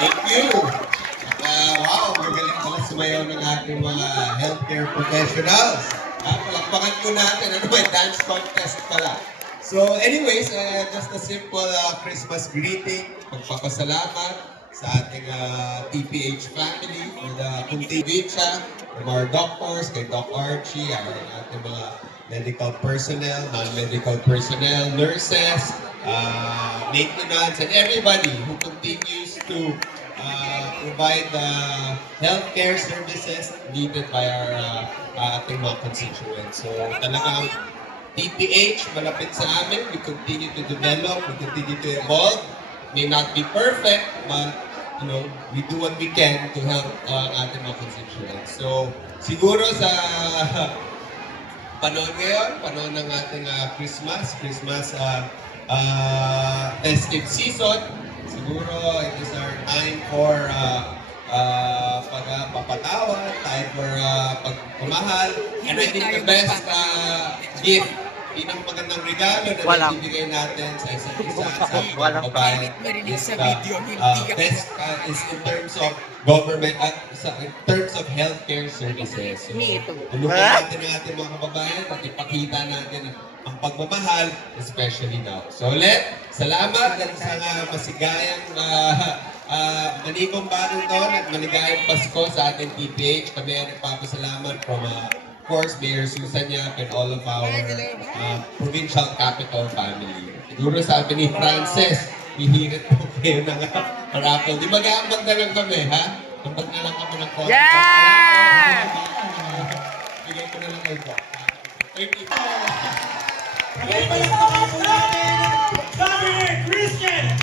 Thank you. Wow, magaling pala sumayaw ng ating mga healthcare professionals. Palakpakan ko natin. Ano ba, dance contest pala. So anyways, just a simple Christmas greeting. Magpapasalamat sa ating TPH family for the continued from our doctors, kay Doc Archie, our ating mga medical personnel, non-medical personnel, nurses, maintenance, and everybody who continues to provide the healthcare services needed by our ating mga constituents. So talagang TPH, malapit sa amin, we continue to develop, we continue to evolve. May not be perfect, but we do what we can to help ating mga constituents. So siguro sa panahon ngayon, panahon ng ating Christmas festive season, siguro it is our time for pagpapatawad, time for pagmamahal, and I think the best gift, pinakamagandang regalo na ibibigay natin sa isa't isa sa ating mga babae is in terms of government, in terms of healthcare services. So, tulungan natin ang ating mga kababayan at ipakita natin ang pagmamahal, especially now. So ulit, salamat at isang masigayang manibong bagong taon at maligayang Pasko sa ating TPH. Kami ay nagpapasalamat from of course, Mayor Susan Yap and all of our provincial capital family. Siguro sabi ni Frances, hihirit po kayo ng raffle. Di mag-aambag na lang kami, ha? Ambag na lang kami ng konti. Yeah! Bigay ko na lang kayo po. 30. May palakpakan po natin, Father Christian